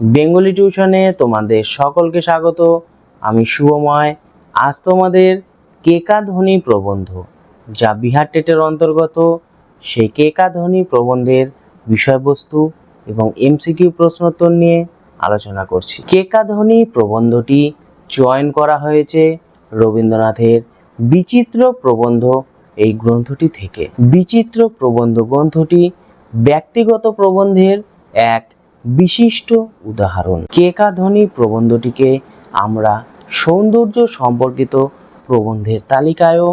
Bengali টিউশনে তোমাদের সকলকে স্বাগত। আমি শুভময়। আজ তোমাদের কেকাধ্বনি প্রবন্ধ, যা বিহার টেটের অন্তর্গত, সেই কেকাধ্বনি প্রবন্ধের বিষয়বস্তু এবং এমসিকিউ প্রশ্নোত্তর নিয়ে আলোচনা করছি। কেকাধ্বনি প্রবন্ধটি চয়ন করা হয়েছে রবীন্দ্রনাথের বিচিত্র প্রবন্ধ এই গ্রন্থটি থেকে। বিচিত্র প্রবন্ধ গ্রন্থটি ব্যক্তিগত প্রবন্ধের এক বিশিষ্ট উদাহরণ। কেকাধ্বনি প্রবন্ধটিকে আমরা সৌন্দর্য সম্পর্কিত প্রবন্ধের তালিকায়ও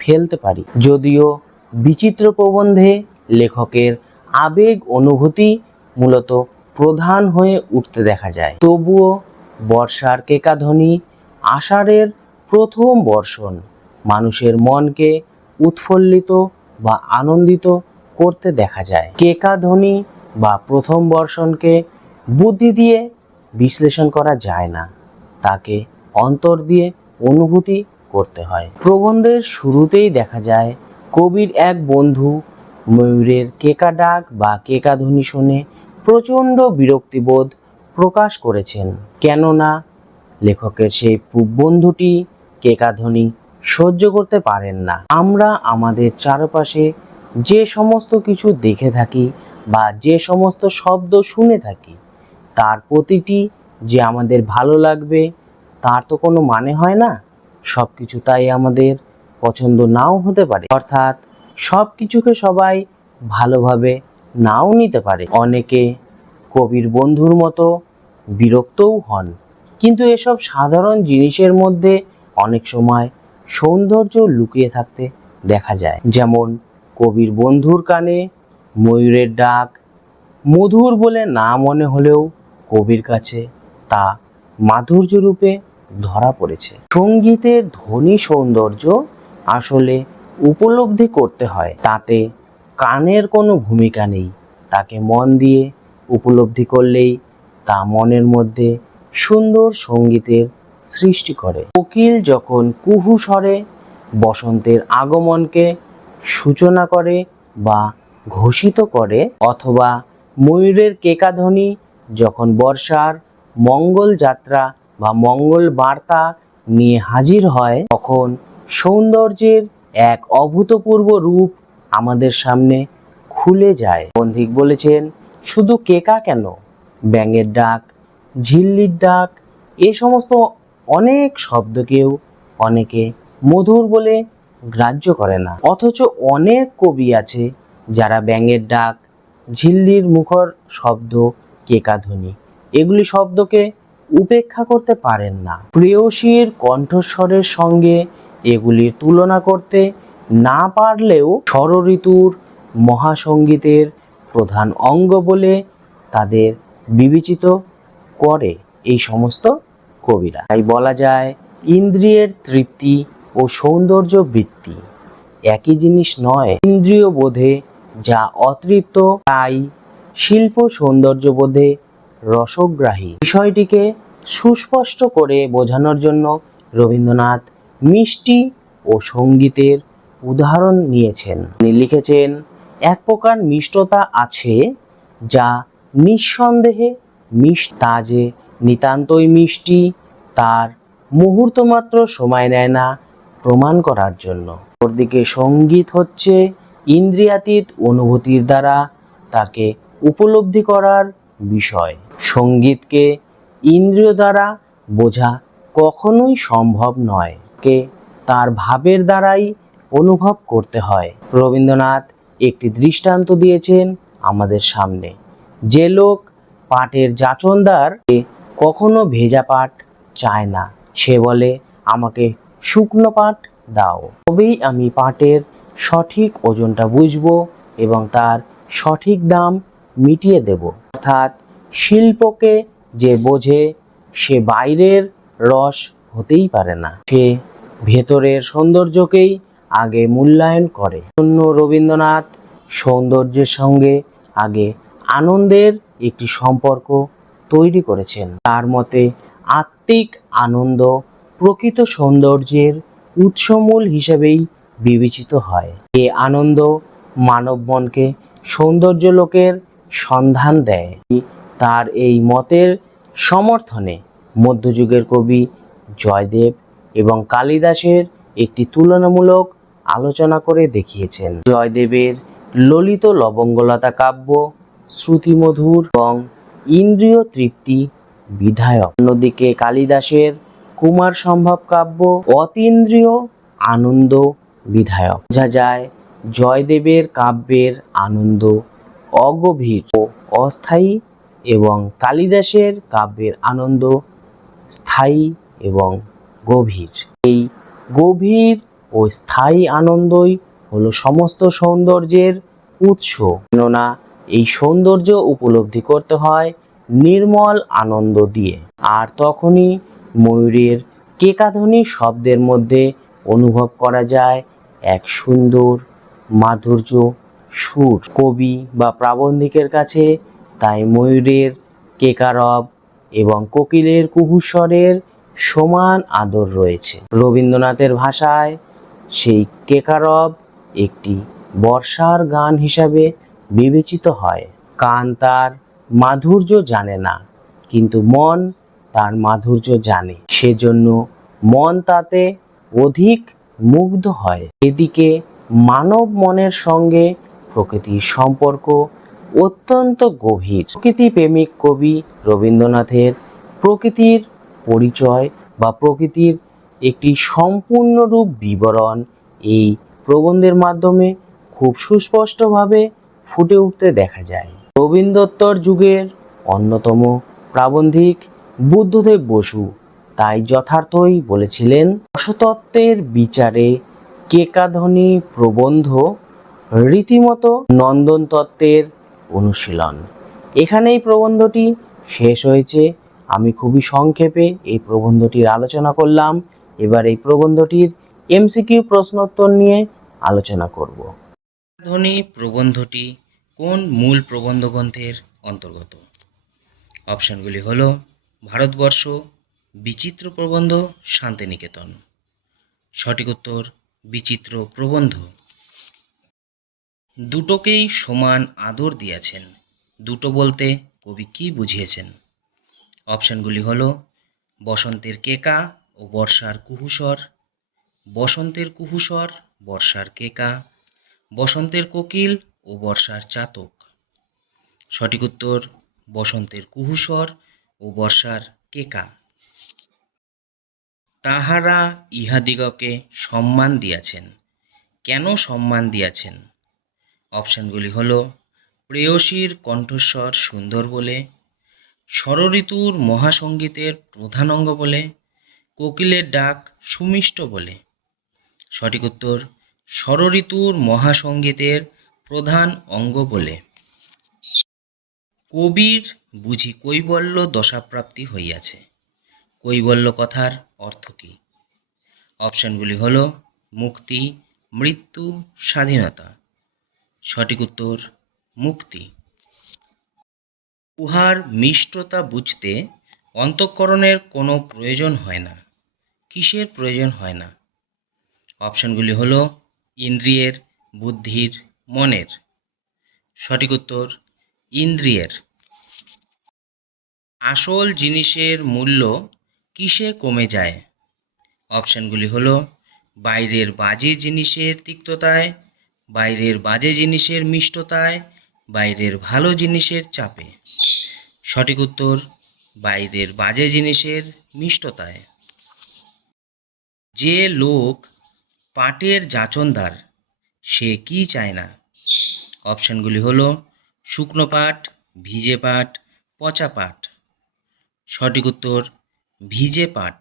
ফেলতে পারি। যদিও বিচিত্র প্রবন্ধে লেখকের আবেগ অনুভূতি মূলত প্রধান হয়ে উঠতে দেখা যায়, তবুও বর্ষার কেকাধ্বনি, আষাঢ়ের প্রথম বর্ষণ মানুষের মনকে উৎফুল্লিত বা আনন্দিত করতে দেখা যায়। কেকাধ্বনি বা প্রথম বর্ষণকে বুদ্ধি দিয়ে বিশ্লেষণ করা যায় না, তাকে অন্তর দিয়ে অনুভূতি করতে হয়। প্রবন্ধের শুরুতেই দেখা যায় কবির এক বন্ধু ময়ূরের কেকা ডাক বা কেকাধ্বনি শুনে প্রচণ্ড বিরক্তিবোধ প্রকাশ করেছেন, কেননা লেখকের সেই বন্ধুটি কেকাধ্বনি সহ্য করতে পারেন না। আমরা আমাদের চারপাশে যে সমস্ত কিছু দেখে থাকি বা যে সমস্ত শব্দ শুনে থাকি, তার প্রতিটি যে আমাদের ভালো লাগবে তার তো কোনো মানে হয় না। সব কিছু তাই আমাদের পছন্দ নাও হতে পারে, অর্থাৎ সব কিছুকে সবাই ভালোভাবে নাও নিতে পারে। অনেকে কবির বন্ধুর মতো বিরক্তও হন, কিন্তু এসব সাধারণ জিনিসের মধ্যে অনেক সময় সৌন্দর্য লুকিয়ে থাকতে দেখা যায়। যেমন কবির বন্ধুর কানে ময়ূরের ডাক মধুর বলে না মনে হলেও কবির কাছে তা মাধুর্য রূপে ধরা পড়েছে। সঙ্গীতের ধ্বনি সৌন্দর্য আসলে উপলব্ধি করতে হয়, তাতে কানের কোনো ভূমিকা নেই। তাকে মন দিয়ে উপলব্ধি করলেই তা মনের মধ্যে সুন্দর সঙ্গীতের সৃষ্টি করে। কোকিল যখন কুহু স্বরে বসন্তের আগমনকে সূচনা করে বা ঘোষিত করে, অথবা ময়ূরের কেকাধ্বনি যখন বর্ষার মঙ্গল যাত্রা বা মঙ্গল বার্তা নিয়ে হাজির হয়, তখন সৌন্দর্যের এক অভূতপূর্ব রূপ আমাদের সামনে খুলে যায়। পথিক বলেছেন, শুধু কেকা কেন, ব্যাঙের ডাক, ঝিল্লির ডাক, এ সমস্ত অনেক শব্দকেও অনেকে মধুর বলে গ্রাহ্য করে না। অথচ অনেক কবি আছে যারা ব্যাঙের ডাক, ঝিল্লির মুখর শব্দ, কেকাধ্বনি এগুলি শব্দকে উপেক্ষা করতে পারেন না। প্রেয়সীর কণ্ঠস্বরের সঙ্গে এগুলির তুলনা করতে না পারলেও ষড়ঋতুর মহাসঙ্গীতের প্রধান অঙ্গ বলে তাদের বিবেচিত করে এই সমস্ত কবিরা। তাই বলা যায় ইন্দ্রিয়ের তৃপ্তি ও সৌন্দর্য বৃত্তি একই জিনিস নয়। ইন্দ্রিয় বোধে যা অতৃপ্ত, তাই শিল্প সৌন্দর্য বোধে রসগ্রাহী। বিষয়টিকে সুস্পষ্ট করে বোঝানোর জন্য রবীন্দ্রনাথ মিষ্টি ও সঙ্গীতের উদাহরণ নিয়েছেন। তিনি লিখেছেন, এক প্রকার মিষ্টতা আছে যা নিঃসন্দেহে মিষ্টি, তা যে নিতান্তই মিষ্টি তার মুহূর্তমাত্র সময় নেয় না প্রমাণ করার জন্য। অপরদিকে সঙ্গীত হচ্ছে ইন্দ্রিয়াতীত অনুভূতির দ্বারা তাকে উপলব্ধি করার বিষয়। সঙ্গীতকে ইন্দ্রিয় দ্বারা বোঝা কখনোই সম্ভব নয়, কে তার ভাবের দ্বারাই অনুভব করতে হয়। রবীন্দ্রনাথ একটি দৃষ্টান্ত দিয়েছেন আমাদের সামনে। যে লোক পাটের যাচনদার কখনো ভেজা পাট চায় না, সে বলে, আমাকে শুকনো পাট দাও, তবেই আমি পাটের সঠিক ওজনটা বুঝবো এবং তার সঠিক দাম মিটিয়ে দেব। অর্থাৎ শিল্পকে যে বোঝে সে বাইরের রস হতেই পারে না, সে ভেতরের সৌন্দর্যকেই আগে মূল্যায়ন করে। জন্য রবীন্দ্রনাথ সৌন্দর্যের সঙ্গে আগে আনন্দের একটি সম্পর্ক তৈরি করেছেন। তার মতে আত্মিক আনন্দ প্রকৃত সৌন্দর্যের উৎসমূল হিসেবেই বিবেচিত হয়। এ আনন্দ মানব মনকে সৌন্দর্য লোকের সন্ধান দেয়। তার এই মতের সমর্থনে মধ্যযুগের কবি জয়দেব এবং কালিদাসের একটি তুলনামূলক আলোচনা করে দেখিয়েছেন। জয়দেবের ললিত লবঙ্গলতা কাব্য শ্রুতিমধুর এবং ইন্দ্রিয় তৃপ্তি বিধায়ক, অন্যদিকে কালিদাসের কুমার সম্ভব কাব্য অতীন্দ্রিয় আনন্দ বিধায়ক। বোঝা যায় জয়দেবের কাব্যের আনন্দ অগভীর ও অস্থায়ী এবং কালিদাসের কাব্যের আনন্দ স্থায়ী এবং গভীর। এই গভীর ও স্থায়ী আনন্দই হলো সমস্ত সৌন্দর্যের উৎস। কেননা এই সৌন্দর্য উপলব্ধি করতে হয় নির্মল আনন্দ দিয়ে। আর তখনই ময়ূরের কেকাধ্বনি শব্দের মধ্যে অনুভব করা যায় এক সুন্দর মাধুর্য সুর। কবি বা প্রাবন্ধিকের কাছে তাই ময়ূরের কেকারব এবং কোকিলের কুহুস্বরের সমান আদর রয়েছে। রবীন্দ্রনাথের ভাষায় সেই কেকারব একটি বর্ষার গান হিসাবে বিবেচিত হয়। কান তার মাধুর্য জানে না, কিন্তু মন তার মাধুর্য জানে, সেজন্য মন তাতে অধিক মুগ্ধ হয়। এদিকে মানব মনের সঙ্গে প্রকৃতির সম্পর্ক অত্যন্ত গভীর। প্রকৃতিপ্রেমিক কবি রবীন্দ্রনাথের প্রকৃতির পরিচয় বা প্রকৃতির একটি সম্পূর্ণরূপ বিবরণ এই প্রবন্ধের মাধ্যমে খুব সুস্পষ্টভাবে ফুটে উঠতে দেখা যায়। রবীন্দ্রোত্তর যুগের অন্যতম প্রাবন্ধিক বুদ্ধদেব বসু তাই যথার্থই বলেছিলেন, রসতত্ত্বের বিচারে কেকাধ্বনি প্রবন্ধ রীতিমতো নন্দন তত্ত্বের অনুশীলন। এখানেই প্রবন্ধটি শেষ হয়েছে। আমি খুবই সংক্ষেপে এই প্রবন্ধটির আলোচনা করলাম। এবার এই প্রবন্ধটির এমসিকিউ প্রশ্নোত্তর নিয়ে আলোচনা করব। কেকাধ্বনি প্রবন্ধটি কোন মূল প্রবন্ধ গ্রন্থের অন্তর্গত? অপশানগুলি হলো ভারতবর্ষ, বিচিত্র প্রবন্ধ, শান্তিনিকেতন। সঠিক উত্তর বিচিত্র প্রবন্ধ। দুটোকেই সমান আদর দিয়েছেন। দুটো বলতে কবি কি বুঝিয়েছেন? অপশানগুলি হলো বসন্তের কেকা ও বর্ষার কুহুস্বর, বসন্তের কুহুস্বর, বর্ষার কেকা, বসন্তের কোকিল ও বর্ষার চাতক। সঠিক উত্তর বসন্তের কুহুস্বর ও বর্ষার কেকা। তাহারা ইহাদিগকে সম্মান দিয়াছেন। কেন সম্মান দিয়াছেন? অপশানগুলি হলো প্রেয়সীর কণ্ঠস্বর সুন্দর বলে, ষড়ঋতুর মহাসঙ্গীতের প্রধান অঙ্গ বলে, কোকিলের ডাক সুমিষ্ট বলে। সঠিক উত্তর ষড়ঋতুর মহাসঙ্গীতের প্রধান অঙ্গ বলে। কবির বুঝি কৈবল্য দশাপ্রাপ্তি হইয়াছে। কৈবল্য কথার অর্থ কী? অপশানগুলি হলো মুক্তি, মৃত্যু, স্বাধীনতা। সঠিক উত্তর মুক্তি। উহার মিষ্টতা বুঝতে অন্তঃকরণের কোনো প্রয়োজন হয় না। কিসের প্রয়োজন হয় না? অপশানগুলি হলো ইন্দ্রিয়ের, বুদ্ধির, মনের। সঠিক উত্তর ইন্দ্রিয়ের। আসল জিনিসের মূল্য কিসে কমে যায়? অপশানগুলি হলো বাইরের বাজে জিনিসের তিক্ততায়, বাইরের বাজে জিনিসের মিষ্টতায়, বাইরের ভালো জিনিসের চাপে। সঠিক উত্তর বাইরের বাজে জিনিসের মিষ্টতায়। যে লোক পাটের যাচনদার সে কি চায় না? অপশানগুলি হলো শুকনো পাট, ভিজে পাট, পচা পাট। সঠিক উত্তর ভিজে পাট।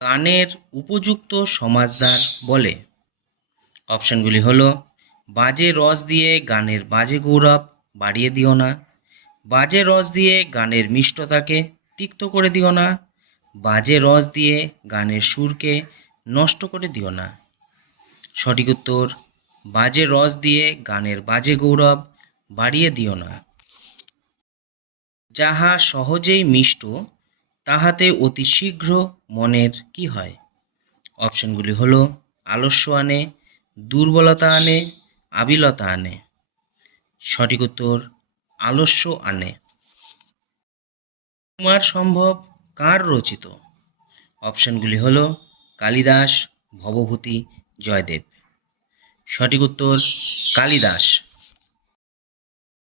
গানের উপযুক্ত সমাজদার বলে। অপশানগুলি হলো বাজে রস দিয়ে গানের বাজে গৌরব বাড়িয়ে দিও না, বাজে রস দিয়ে গানের মিষ্টতাকে তিক্ত করে দিও না, বাজে রস দিয়ে গানের সুরকে নষ্ট করে দিও না। সঠিক উত্তর বাজে রস দিয়ে গানের বাজে গৌরব বাড়িয়ে দিও না। যাহা সহজেই মিষ্ট তাহাতে অতি শীঘ্র মনের কি হয়? অপশানগুলি হলো আলস্য আনে, দুর্বলতা আনে, আবিলতা আনে। সঠিক উত্তর আলস্য আনে। কুমার সম্ভব কার রচিত? অপশনগুলি হলো কালিদাস, ভবভূতি, জয়দেব। সঠিক উত্তর কালিদাস।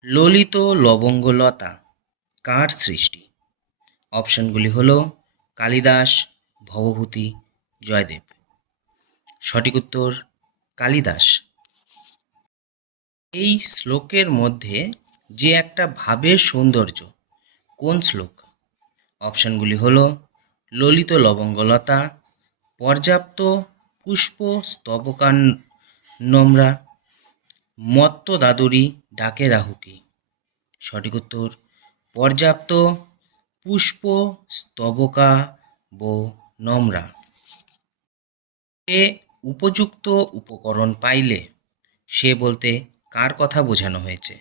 ললিত লবঙ্গলতা কার সৃষ্টি? অপশনগুলি হলো কালিদাস, ভবভূতি, জয়দেব। সঠিক উত্তর কালিদাস। এই শ্লোকের মধ্যে যে একটা ভাবের সৌন্দর্য, কোন শ্লোক? অপশনগুলি হলো ললিত লবঙ্গলতা, পর্যাপ্ত পুষ্প স্তবকান নম্রা, মত্ত দাদুরি ডাকে রাহুকি। সঠিক উত্তর পর্যাপ্ত পুষ্প স্তবকা বো নম্রা। এ উপযুক্ত উপকরণ পাইলে সে বলতে কার কথা বোঝানো হয়েছে?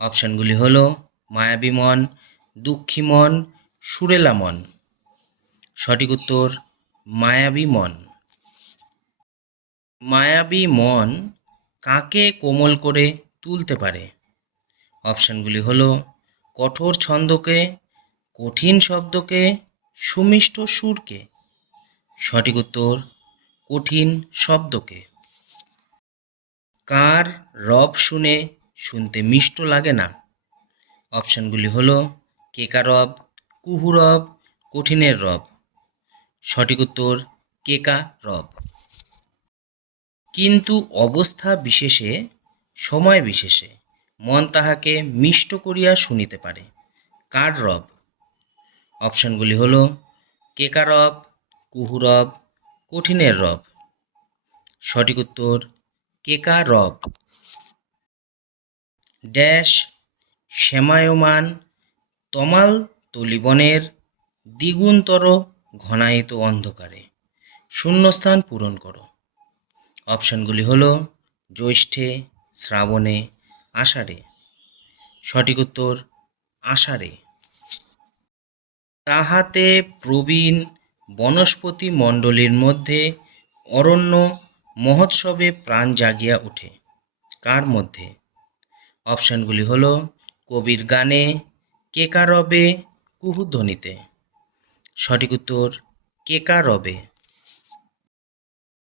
অপশনগুলি হলো মায়াবী মন, দুঃখী মন, সুরেলা মন। সঠিক উত্তর মায়াবী মন। মায়াবী মন কাকে কোমল করে তুলতে পারে? অপশনগুলি হলো কঠোর ছন্দকে, কঠিন শব্দকে, সুমিষ্ট সুরকে। সঠিক উত্তর কঠিন শব্দকে। কার রব শুনে শুনতে মিষ্ট লাগে না? অপশনগুলি হলো কেকা রব, কুহু রব, কঠিনের রব। সঠিক উত্তর কেকা রব। কিন্তু অবস্থা বিশেষে সময় বিশেষে মন তাহাকে মিষ্ট করিয়া শুনিতে পারে, কার রব? অপশনগুলি হলো কেকা রব, কুহু রব, কঠিনের রব। সঠিক উত্তর কেকা রব। ড্যাশ শ্যামায়মান তমাল তলিবনের দ্বিগুণতর ঘনায়িত অন্ধকারে শূন্যস্থান পূরণ করো। অপশনগুলি হলো জ্যৈষ্ঠে, শ্রাবণে, আষাঢ়ে। সঠিক উত্তর আষাঢ়ে। তাহাতে প্রবীণ বনস্পতি মণ্ডলীর মধ্যে অরণ্য মহোৎসবে প্রাণ জাগিয়া ওঠে, কার মধ্যে? অপশনগুলি হলো কবির গানে, কেকা রবে, কুহুধ্বনিতে। সঠিক উত্তর কেকা রবে।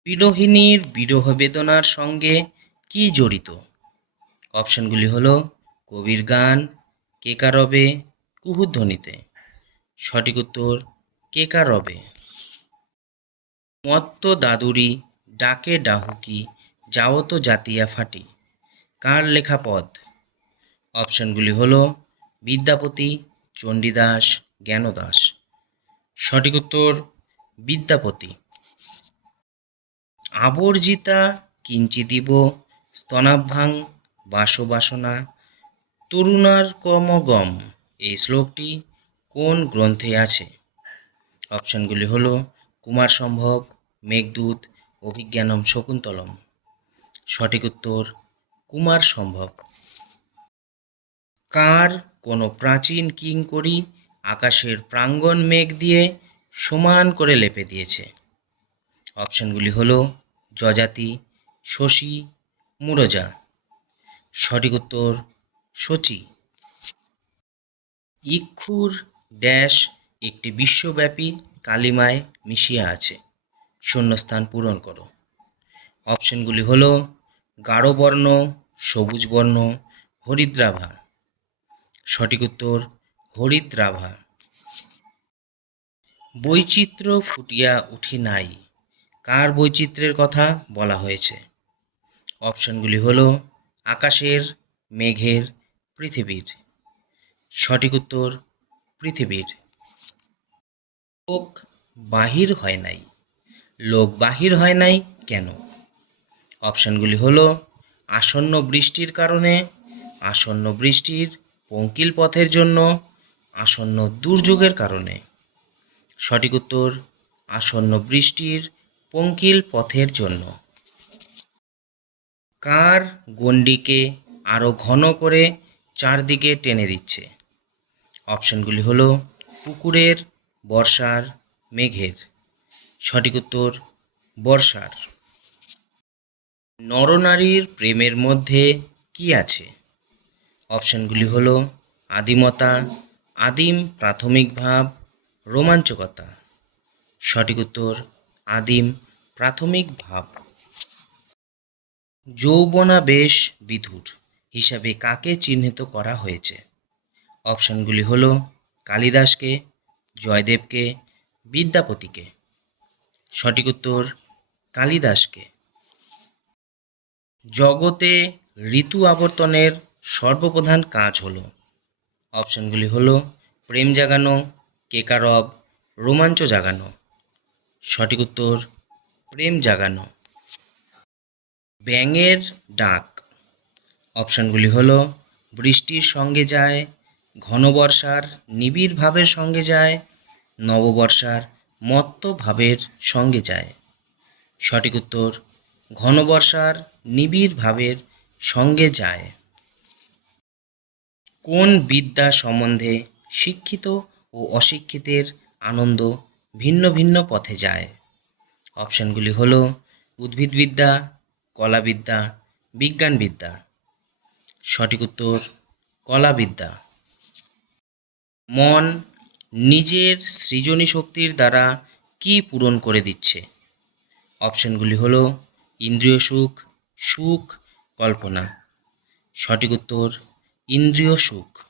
বিরোহিণীর বিরহ বেদনার সঙ্গে কি জড়িত? অপশনগুলি হলো কবির গান, কেকা রবে, কুহুধ্বনিতে। সঠিক উত্তর কেকা রবে। মত্ত দাদুরি ডাকে ডাহুকি যাও তো জাতিয়া ফাটি, কার লেখা পদ? অপশনগুলি হলো বিদ্যাপতি, চণ্ডীদাস, জ্ঞানদাস। সঠিক উত্তর বিদ্যাপতি। আবর্জিতা কিঞ্চিদিব স্তনাভ্যাং বাসবাসনা তরুণার কমগম, এই শ্লোকটি কোন গ্রন্থে আছে? অপশনগুলি হলো কুমার সম্ভব, মেঘদূত, অভিজ্ঞানম শকুন্তলম। সঠিক উত্তর কুমার সম্ভব। কার কোনো প্রাচীন কিঙ্করী আকাশের প্রাঙ্গণ মেঘ দিয়ে সমান করে লেপে দিয়েছে? অপশনগুলি হলো যযাতি, শশী, মুরজা। সঠিক উত্তর শচী। ইক্ষুর ড্যাশ একটি বিশ্বব্যাপী কালিমায় মিশিয়া আছে, শূন্যস্থান পূরণ করো। অপশনগুলি হলো গাঢ় বর্ণ, সবুজ বর্ণ, হরিদ্রাভা। সঠিক উত্তর হরিদ্রাভা। বৈচিত্র্য ফুটিয়া উঠি নাই, কার বৈচিত্র্যের কথা বলা হয়েছে? অপশনগুলি হলো আকাশের, মেঘের, পৃথিবীর। সঠিক উত্তর পৃথিবীর। লোক বাহির হয় নাই, লোক বাহির হয় নাই কেন? অপশনগুলি হলো আসন্ন বৃষ্টির কারণে, আসন্ন বৃষ্টির পঙ্কিল পথের জন্য, আসন্ন দুর্যোগের কারণে। সঠিক উত্তর আসন্ন বৃষ্টির পঙ্কিল পথের জন্য। কার গণ্ডিকে আরও ঘন করে চারদিকে টেনে দিচ্ছে? অপশনগুলি হলো পুকুরের, বর্ষার, মেঘের। সঠিক উত্তর বর্ষার। নরনারীর প্রেমের মধ্যে কি আছে? অপশানগুলি হলো আদিমতা, আদিম প্রাথমিক ভাব, রোমাঞ্চকতা। সঠিক উত্তর আদিম প্রাথমিক ভাব। যৌবনাবেশ বিধুর হিসাবে কাকে চিহ্নিত করা হয়েছে? অপশানগুলি হলো কালিদাসকে, জয়দেবকে, বিদ্যাপতিকে। সঠিক উত্তর কালিদাসকে। জগতে ঋতু আবর্তনের সর্বপ্রধান কাজ হলো। অপশানগুলি হলো প্রেম জাগানো, কেকারব, রোমাঞ্চ জাগানো। সঠিক উত্তর প্রেম জাগানো। ব্যাঙের ডাক। অপশানগুলি হলো বৃষ্টির সঙ্গে যায়, ঘন বর্ষার নিবিড় ভাবের সঙ্গে যায়, নববর্ষার মত্ত ভাবের সঙ্গে যায়। সঠিক উত্তর ঘন বর্ষার নিবিড় ভাবের সঙ্গে যায়। কোন বিদ্যা সম্বন্ধে শিক্ষিত ও অশিক্ষিতের আনন্দ ভিন্ন ভিন্ন পথে যায়? অপশানগুলি হলো উদ্ভিদবিদ্যা, কলাবিদ্যা, বিজ্ঞানবিদ্যা। সঠিক উত্তর কলাবিদ্যা। মন নিজের সৃজনী শক্তির দ্বারা কি পূরণ করে দিচ্ছে? অপশানগুলি হলো ইন্দ্রিয় সুখ, সুখ, কল্পনা। সঠিক উত্তর ইন্দ্রিয় সুখ।